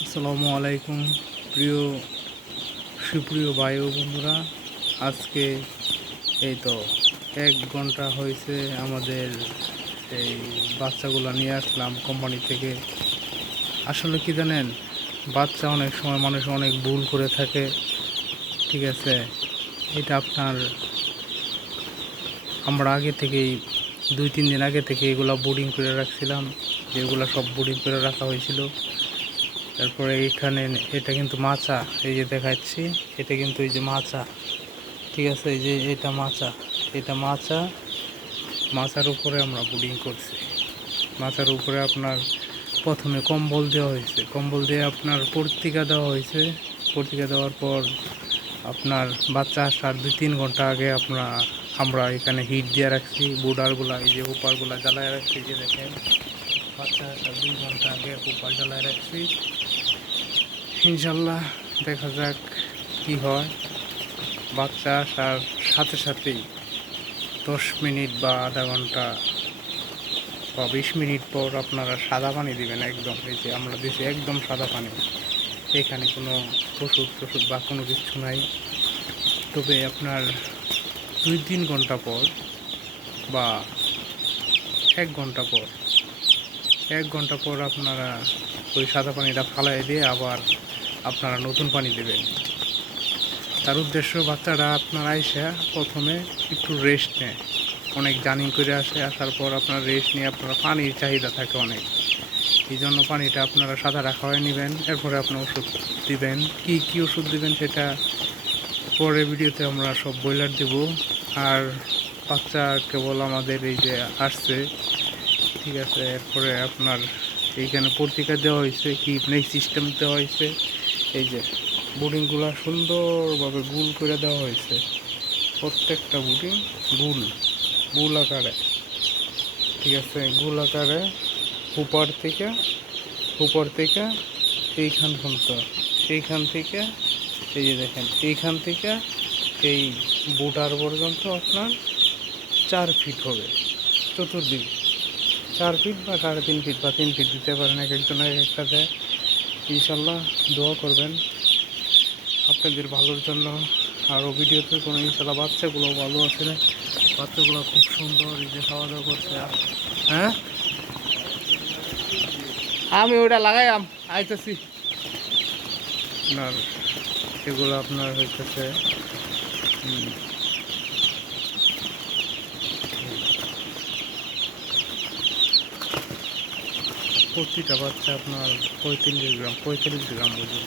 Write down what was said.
আসসালামু আলাইকুম সুপ্রিয় ভাই ও বন্ধুরা। আজকে এই তো 1 ঘন্টা হয়েছে আমাদের এই বাচ্চাগুলো নিয়ে আসলাম কোম্পানি থেকে। আসলে কি জানেন, বাচ্চা অনেক সময় মানুষ অনেক ভুল করে থাকে, ঠিক আছে। এটা আমরা আগে থেকেই 2-3 দিন আগে থেকে এগুলো বোর্ডিং করে রাখছিলাম, যেগুলো সব বোর্ডিং করে রাখা হয়েছিল। তারপরে এইখানে এটা কিন্তু মাচা, এই যে দেখাচ্ছি, এটা কিন্তু এই যে মাচা, ঠিক আছে। এই যে এটা মাচার উপরে আমরা বোর্ডিং করছি। মাচার উপরে আপনার প্রথমে কম্বল দেওয়া হয়েছে, কম্বল দিয়ে আপনার পত্রিকা দেওয়া হয়েছে। পত্রিকা দেওয়ার পর আপনার বাচ্চা আসার 2-3 ঘন্টা আগে আমরা এখানে হিট দিয়ে রাখছি। বুডারগুলা, এই যে হুপারগুলা জ্বালায় রাখছি, যে দেখেন বাচ্চা আসার 2 ঘন্টা আগে হুপার জ্বালায় রাখছি। ইনশাল্লাহ দেখা যাক কি হয়। বাচ্চা আসার সাথে সাথেই 10 মিনিট বা আধা ঘন্টা বা 20 মিনিট পর আপনারা সাদা পানি দিবেন, একদম এই যে আমরা দিচ্ছি একদম সাদা পানি। এখানে কোনো ওষুধ টষুধ বা কোনো কিছু নাই। তবে আপনার 2-3 ঘন্টা পর বা 1 ঘন্টা পর আপনারা ওই সাদা পানিটা ফালাই দিয়ে আবার আপনারা নতুন পানি দেবেন। তার উদ্দেশ্য, বাচ্চারা আপনার আইসা প্রথমে একটু রেস্ট নেয়, অনেক জার্নি করে আসার পর আপনার রেস্ট নিয়ে আপনার পানির চাহিদা থাকে অনেক। এই জন্য পানিটা আপনারা সাদা খাওয়াই নেবেন। এরপরে আপনার ওষুধ দিবেন। কি ওষুধ দিবেন সেটা পরের ভিডিওতে আমরা সব বয়লার দেব। আর বাচ্চা কেবল আমাদের এই যে আসছে, ঠিক আছে। এরপরে আপনার এইখানে পত্রিকা দেওয়া হয়েছে, কি নেই সিস্টেম দেওয়া হয়েছে। এই যে বোর্ডিংগুলো সুন্দরভাবে গুল করে দেওয়া হয়েছে, প্রত্যেকটা বোর্ডিং গুল আকারে, ঠিক আছে। গুল আকারে উপর থেকে এইখান থেকে এই যে দেখেন, এইখান থেকে এই বুটার পর্যন্ত আপনার 4 ফিট হবে চতুর্দিক। 4 ফিট বা 3.5 ফিট বা 3 ফিট দিতে পারেন, এক একজনের এক একটা দেয়। ইনশাল্লাহ দোয়া করবেন আপনাদের ভালোর জন্য। আরও ভিডিওতে কোনো ইনশাল্লাহ বাচ্চাগুলো ভালো আছে, বাচ্চাগুলো খুব সুন্দর, এই যে খাওয়া দাওয়া করছে। হ্যাঁ, আমি ওটা লাগাইলাম, আইতেছি। আপনার এগুলো আপনার হইতেছে প্রতিটা বাচ্চা আপনার 35 গ্রাম ওজন।